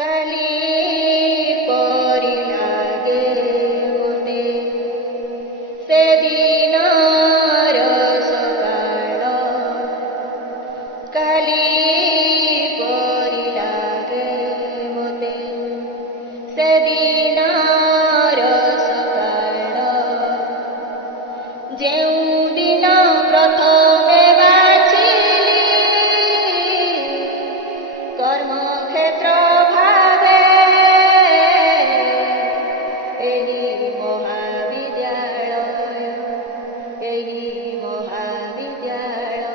କାଲି ପରି ଲାଗେ ମୋତେ ସେଦିନର ସକାଳ, କାଲି ପରି ଲାଗେ ମୋତେ ସେଦିନର ସକାଳ, ଯେଉଁଦିନ ପ୍ରଥମେ ବାଛିଲି କର୍ମକ୍ଷେତ୍ର ଭାବେ ଏହି ମହାବିଦ୍ୟାଳୟ, ଏହି ମହାବିଦ୍ୟାଳୟ।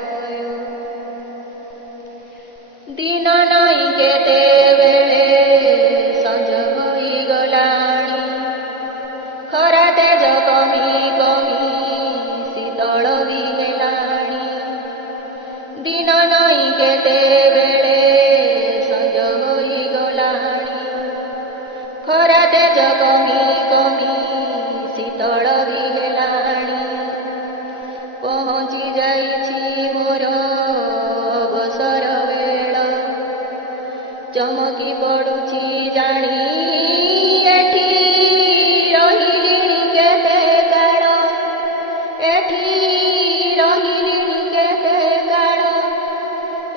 ଦିନ ନଈ କେତେବେଳେ ସଞ୍ଜ ହୋଇଗଲାଣି, ଖରା ତେଜ କମି କମି ଶୀତଳ ବି ହେଲାଣି। ଦିନ ନଈ କେତେବେଳେ ସଞ୍ଜ ହୋଇଗଲାଣି, ଖରା ତେଜ କମି କମି ଶୀତଳ ବି ହେଲାଣି। ପହଞ୍ଚି ଯାଇଛି ମୋର ଅବସର ବେଳ, ଚମକି ପଡ଼ୁଛି ଜାଣି ଏଠି ରହିଲିଣି କେତେ କାଳ, ଏଠି ରହିଲିଣି କେତେ କାଳ,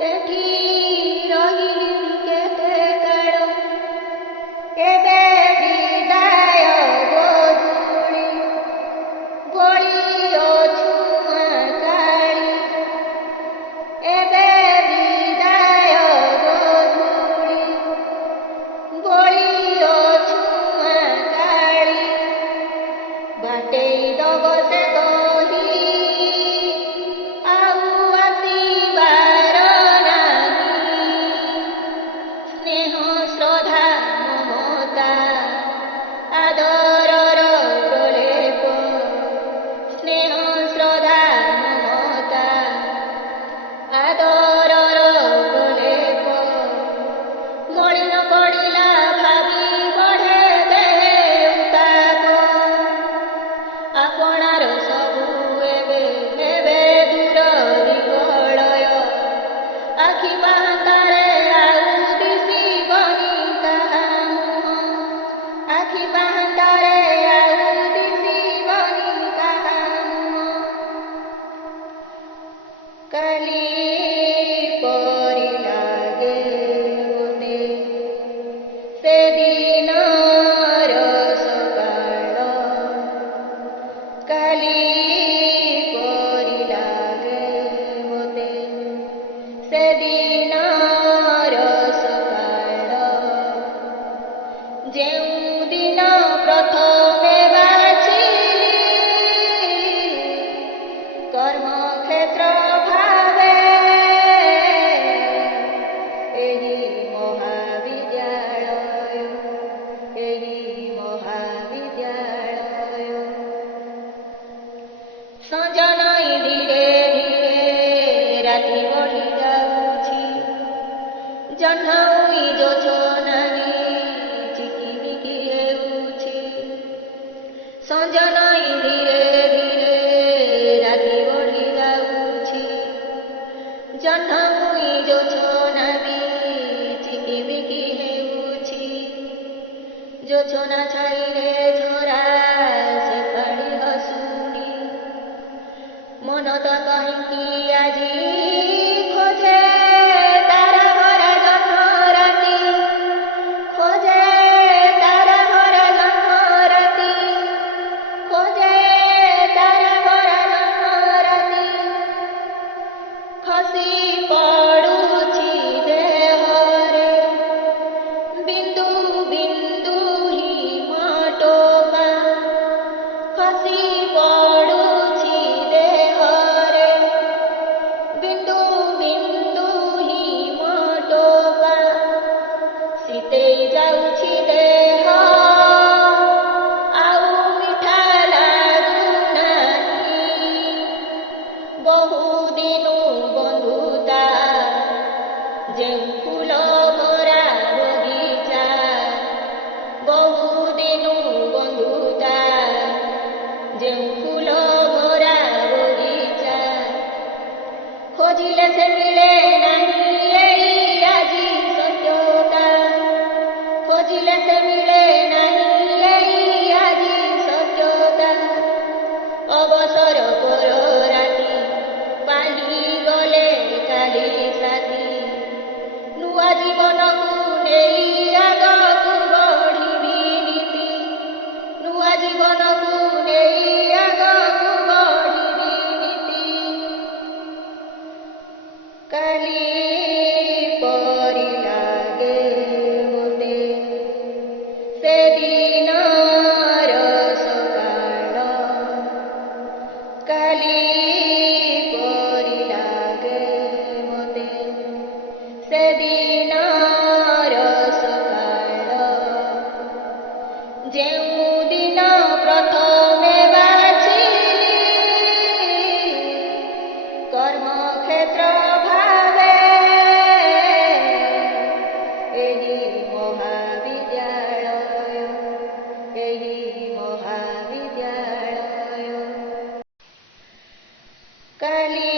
ଏଠି ରହିଲିଣି କେତେ କାଳ। ଏବେ ବିଦାୟ ଗୋଧୂଳି ବଳିଅଛୁ କାଳି, ଏବେ ବିଦାୟ ଗୋଧୂଳି ବଳିଅଛୁ କାଳି। ବାଟେଇ ଦବ ସେ ଦହି ଆଉ ଆସିବାର ନାହିଁ, ସ୍ନେହ ଶ୍ରଦ୍ଧା ମମତା ଆଦରର ପ୍ରଲେପ, ସ୍ନେହ ଶ୍ରଦ୍ଧା ମମତା ଆଦରର ପ୍ରଲେପ। ମଳିନ ପଡ଼ିଲା ଭାବି ବଢ଼େ ଦେହେ ଉତ୍ତାପ, ଆପଣାର ସବୁ ଏବେ ଏବେ ଦୂର ଦିଗଳୟ। ଆଖି ପାହାନ୍ତାରେ ଆଉ ଦିଶିବନି କାହା ମୁହଁ, ଆଖି ପାହାନ୍ତାରେ ଆଉ ଦିଶିବନି କାହା ମୁହଁ। କାଲି ପରି ଲାଗେ ମୋତେ ସେଦିନର ସକାଳ, କାଲି ପରି ଲାଗେ ମୋତେ ସେଦିନର ସକାଳ, ଯେଉଁଦିନ ପ୍ରଥମେ ବାଛିଲି କର୍ମକ୍ଷେତ୍ର ଭାବେ ଏହି ମହାବିଦ୍ୟାଳୟ, ଏହି ମହାବିଦ୍ୟାଳୟ। ସଞ୍ଜ ନଈ ଧୀରେ ଧୀରେ ରାତି ବଢ଼ି ଯାଉଛି, ଜହ୍ନ ଉଇ ଯୋଛନାରେ ଚିକିମିକି ହେଉଛି। ସଞ୍ଜ ନଈ ଧୀରେ ଧୀରେ ରାତି ବଢ଼ି ଯାଉଛି, ଜହ୍ନ ଉଇ ଯୋଛନାରେ ଚିକିମିକି ହେଉଛି। ଯୋଛନା ଛାଇରେ ଝରା ଶେଫାଳି ହସୁନି, ମନ ତ କାହିଁକି ଆଜି ଖୋଜେ ତାରା ଭରା ଜହ୍ନ ରାତି, ଖୋଜେ ତାରା ଭରା ଜହ୍ନ ରାତି, ଖୋଜେ ତାରା ଭରା ଜହ୍ନ ରାତି। ଖସି ପଡ଼ୁଛି ଦେହରେ ବିନ୍ଦୁ ବିନ୍ଦୁ ହିମ ଟୋପା, ଖସି ପଡ଼ୁଛି ଦେହରେ গেলি